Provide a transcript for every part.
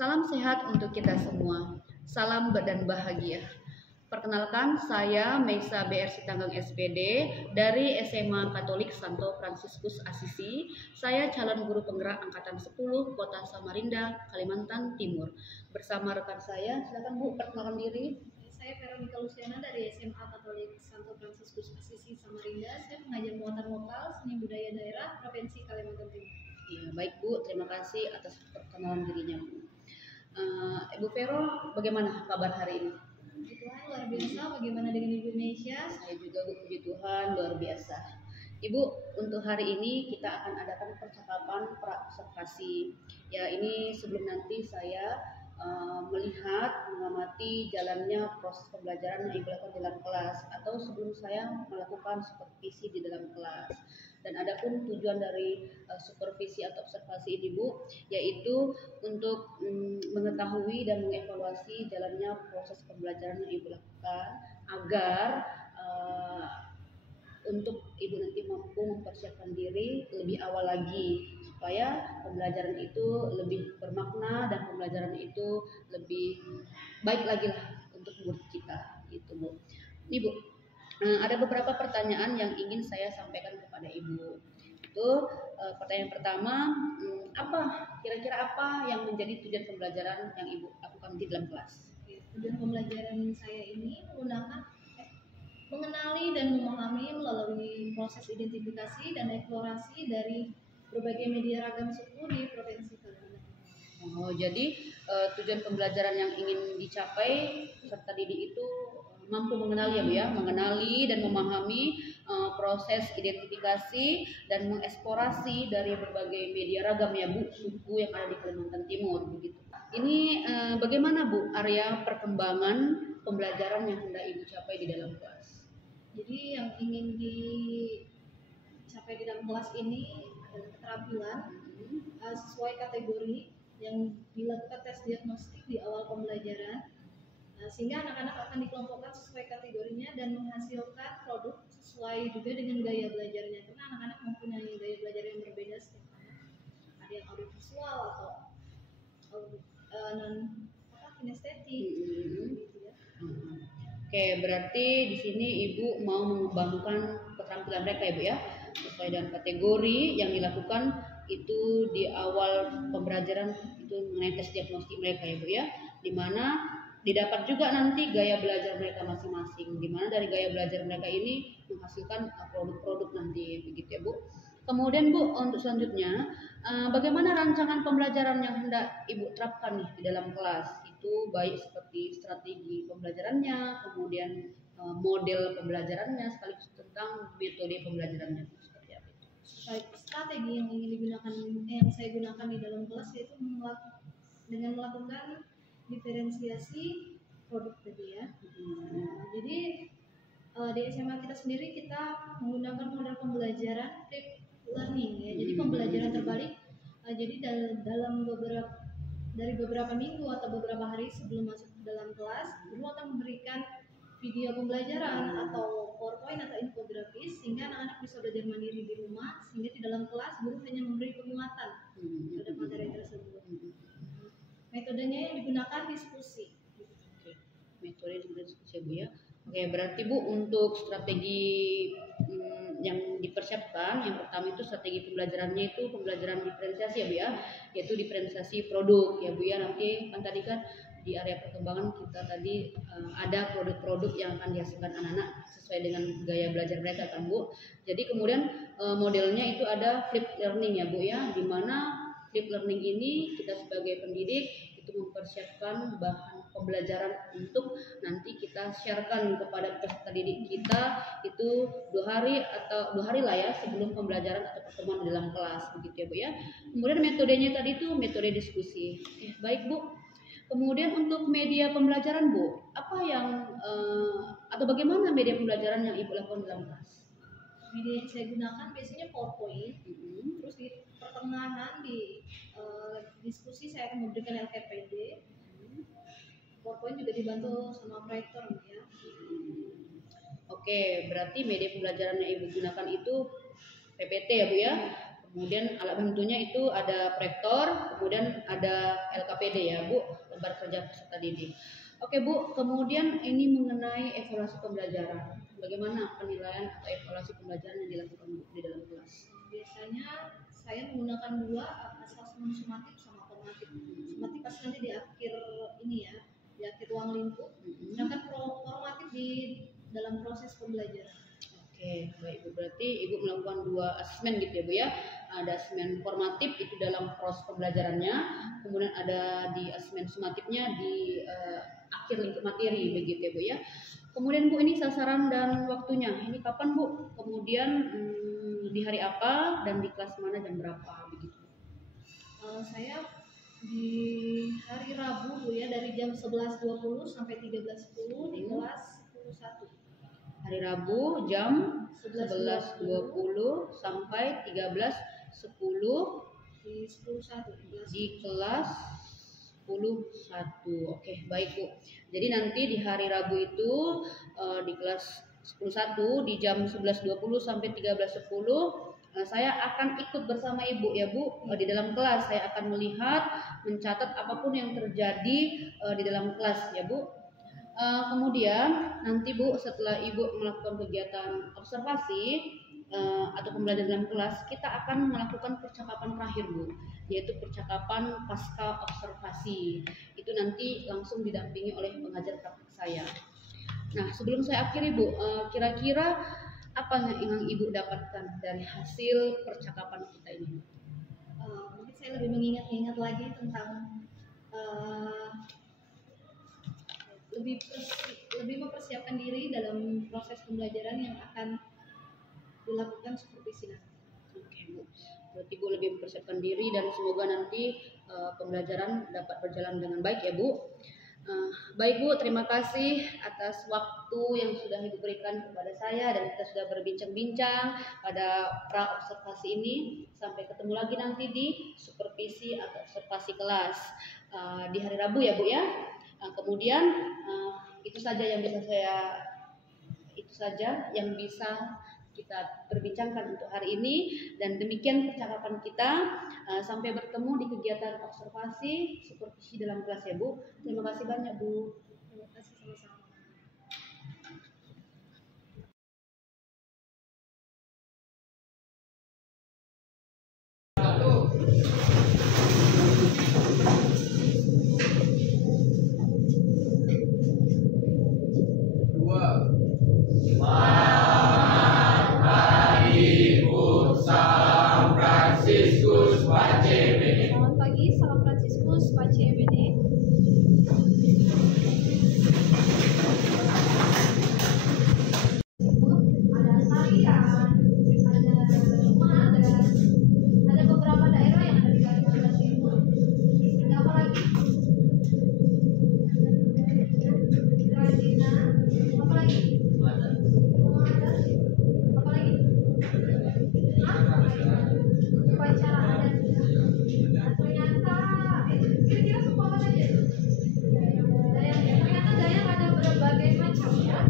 Salam sehat untuk kita semua. Salam dan bahagia. Perkenalkan, saya Meisa BR Sitanggang SPD dari SMA Katolik Santo Fransiskus Asisi. Saya calon guru penggerak angkatan 10 Kota Samarinda, Kalimantan Timur. Bersama rekan saya, silakan Bu, perkenalkan diri. Saya Veronica Luciana dari SMA Katolik Santo Fransiskus Asisi Samarinda. Saya pengajar muatan lokal seni budaya daerah Provinsi Kalimantan Timur. Ya, baik Bu, terima kasih atas perkenalan dirinya Bu. Ibu Vero, bagaimana kabar hari ini? Puji Tuhan luar biasa. Bagaimana dengan Ibu Indonesia? Saya juga Bu, puji Tuhan luar biasa. Ibu, untuk hari ini kita akan adakan percakapan pra-observasi. Ya, ini sebelum nanti saya melihat, mengamati jalannya proses pembelajaran yang Ibu lakukan dalam kelas, atau sebelum saya melakukan supervisi di dalam kelas. Dan adapun tujuan dari supervisi atau observasi ini Bu, yaitu untuk mengetahui dan mengevaluasi jalannya proses pembelajaran yang Ibu lakukan agar untuk Ibu nanti mampu mempersiapkan diri lebih awal lagi supaya pembelajaran itu lebih bermakna dan pembelajaran itu lebih baik lagi lah untuk murid kita gitu Bu. Ibu, ada beberapa pertanyaan yang ingin saya sampaikan kepada Ibu. Itu pertanyaan pertama, kira-kira apa yang menjadi tujuan pembelajaran yang Ibu lakukan di dalam kelas? Tujuan pembelajaran saya ini mengenali dan memahami melalui proses identifikasi dan eksplorasi dari berbagai media ragam suku di Provinsi Kalimantan. Oh, jadi tujuan pembelajaran yang ingin dicapai peserta didik itu mampu mengenali ya Bu ya, mengenali dan memahami proses identifikasi dan mengeksplorasi dari berbagai media ragam ya Bu, suku yang ada di Kalimantan Timur begitu. Ini bagaimana Bu area perkembangan pembelajaran yang hendak Ibu capai di dalam kelas? Jadi yang ingin dicapai di dalam kelas ini adalah keterampilan sesuai kategori yang dilakukan tes diagnostik di awal pembelajaran, sehingga anak-anak akan dikelompokkan sesuai kategorinya dan menghasilkan produk sesuai juga dengan gaya belajarnya, karena anak-anak mempunyai gaya belajar yang berbeda setiap anak. Ada yang audiovisual atau non kinestetik gitu ya. Oke, berarti di sini Ibu mau mengembangkan keterampilan mereka ya Bu ya, sesuai dengan kategori yang dilakukan itu di awal pembelajaran itu mengenai tes diagnostik mereka ya Bu ya, di mana didapat juga nanti gaya belajar mereka masing-masing, di mana dari gaya belajar mereka ini menghasilkan produk-produk nanti begitu ya Bu. Kemudian Bu, untuk selanjutnya bagaimana rancangan pembelajaran yang hendak Ibu terapkan nih di dalam kelas? Itu baik seperti strategi pembelajarannya, kemudian model pembelajarannya, sekaligus tentang metode pembelajarannya seperti apa itu. Baik, strategi yang ingin digunakan yang saya gunakan di dalam kelas yaitu dengan melakukan diferensiasi produk tadi ya. Jadi di SMA kita sendiri kita menggunakan model pembelajaran flipped learning ya. Jadi pembelajaran terbalik. Jadi dalam beberapa minggu atau beberapa hari sebelum masuk ke dalam kelas, guru akan memberikan video pembelajaran atau PowerPoint atau infografis sehingga anak-anak bisa belajar mandiri di rumah, sehingga di dalam kelas guru hanya memberi penguatan terhadap materi tersebut. Metodenya yang digunakan diskusi. Oke, metode diskusi Bu ya. Oke, berarti Bu untuk strategi yang dipersiapkan, yang pertama itu strategi pembelajarannya itu pembelajaran diferensiasi ya Bu ya, yaitu diferensiasi produk ya Bu ya. Nanti kan tadi kan di area perkembangan kita tadi ada produk-produk yang akan dihasilkan anak-anak sesuai dengan gaya belajar mereka kan Bu. Jadi kemudian modelnya itu ada flipped learning ya Bu ya, di mana flipped learning ini kita sebagai pendidik itu mempersiapkan bahan pembelajaran untuk nanti kita sharekan kepada peserta didik kita itu 2 hari lah ya sebelum pembelajaran atau pertemuan dalam kelas begitu ya Bu ya. Kemudian metodenya tadi itu metode diskusi. Baik Bu. Kemudian untuk media pembelajaran Bu, apa yang atau bagaimana media pembelajaran yang Ibu lakukan dalam kelas? Media yang saya gunakan biasanya PowerPoint. Terus di pertengahan di diskusi saya akan memberikan LKPD. PowerPoint juga dibantu sama proyektor ya. Oke, berarti media pembelajaran yang Ibu gunakan itu PPT ya Bu ya. Kemudian alat bantunya itu ada proyektor, kemudian ada LKPD ya Bu, lembar kerja peserta didik. Oke Bu, kemudian ini mengenai evaluasi pembelajaran. Bagaimana penilaian atau evaluasi pembelajaran yang dilakukan Bu di dalam kelas? Biasanya saya menggunakan dua, asesmen sumatif sama formatif. Sumatif pasti nanti di akhir ini ya, di akhir ruang lingkup. Sedangkan formatif di dalam proses pembelajaran. Oke, baik Bu. Berarti Ibu melakukan dua asesmen gitu ya Bu ya. Ada asesmen formatif itu dalam proses pembelajarannya, kemudian ada di asesmen sumatifnya di akhir lingkup materi begitu ya Bu ya. Kemudian Bu, ini sasaran dan waktunya. Ini kapan Bu? Kemudian di hari apa dan di kelas mana jam berapa begitu? Saya di hari Rabu Bu ya, dari jam 11.20 sampai 13.10 di kelas 11. Hari Rabu jam 11.20 sampai 13.10 di 11.1 di kelas 11. Oke, baik Bu. Jadi nanti di hari Rabu itu di kelas 11 di jam 11.20 sampai 13.10 saya akan ikut bersama Ibu ya Bu di dalam kelas. Saya akan melihat, mencatat apapun yang terjadi di dalam kelas ya Bu. Kemudian nanti Bu, setelah Ibu melakukan kegiatan observasi atau pembelajaran dalam kelas, kita akan melakukan percakapan terakhir Bu, yaitu percakapan pasca observasi. Itu nanti langsung didampingi oleh pengajar praktik saya. Nah, sebelum saya akhiri Bu, kira-kira apa yang Ibu dapatkan dari hasil percakapan kita ini? Mungkin saya lebih mengingat-ingat lagi tentang lebih mempersiapkan diri dalam proses pembelajaran yang akan dilakukan supervisi nanti. Oke Bu, berarti Bu lebih mempersiapkan diri dan semoga nanti pembelajaran dapat berjalan dengan baik ya Bu. Baik Bu, terima kasih atas waktu yang sudah Ibu berikan kepada saya dan kita sudah berbincang-bincang pada pra observasi ini. Sampai ketemu lagi nanti di supervisi atau observasi kelas di hari Rabu ya Bu ya. Kemudian itu saja yang bisa kita perbincangkan untuk hari ini, dan demikian percakapan kita. Sampai bertemu di kegiatan observasi supervisi dalam kelas ya Bu. Terima kasih banyak Bu. Terima kasih sama-sama. Selamat pagi, salam Fransiskus Pak CBD. Ada tarian, ada rumah adat, ada beberapa daerah yang ada di Kalimantan Timur. Ada apa lagi? Kerajinan, apa lagi? Rumah adat, apa lagi? Upacara adat. Nah, ternyata kira-kira semua apa saja itu? Dayang, ya. Ternyata dayang ada berbagai macam ya.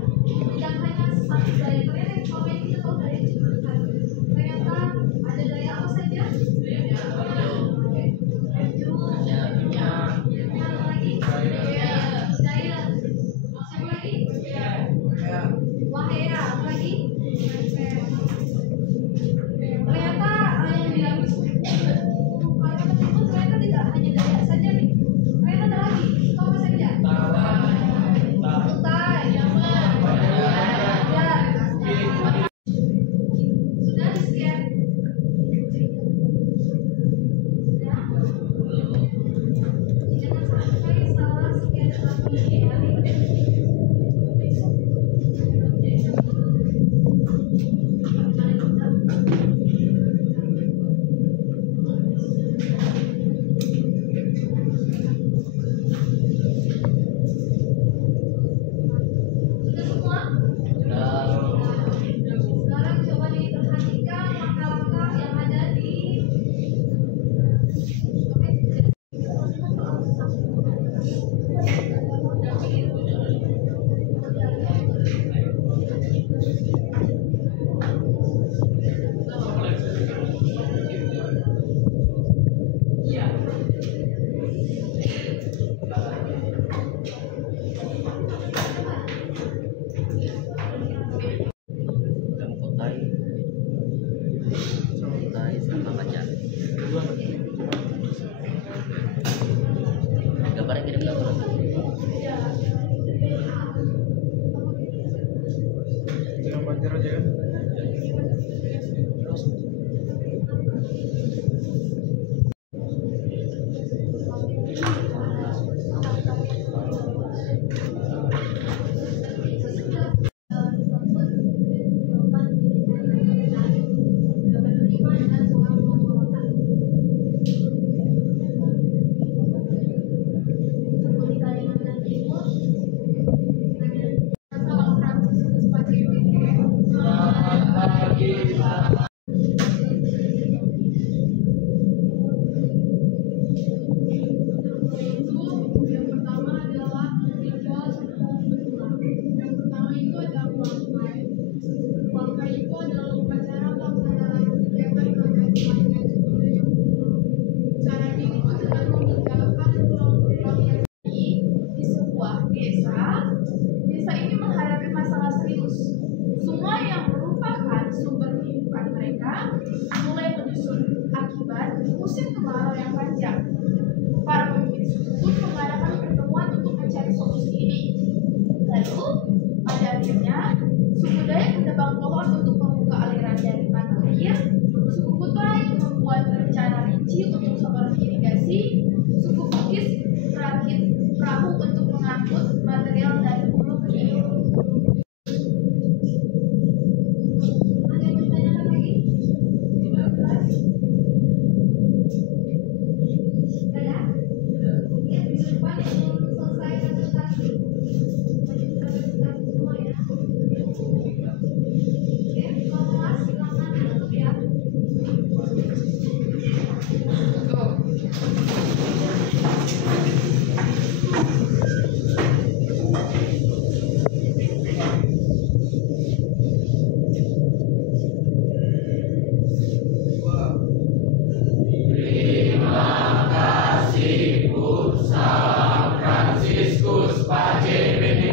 Lalu pada akhirnya suku Dayak menebang pohon untuk membuka aliran dari mata air. Suku Kutai membuat rencana rinci untuk saluran irigasi. Suku Bugis merakit perahu untuk mengangkut material dari hulu ke hilir. Ada yang bertanyakan lagi? 15. Sudah ya? Ya, minggu depan belum selesai presentasi. Wajib presentasi semua ya. Oke, kalau kelas silakan tutup ya. Franciscus Pace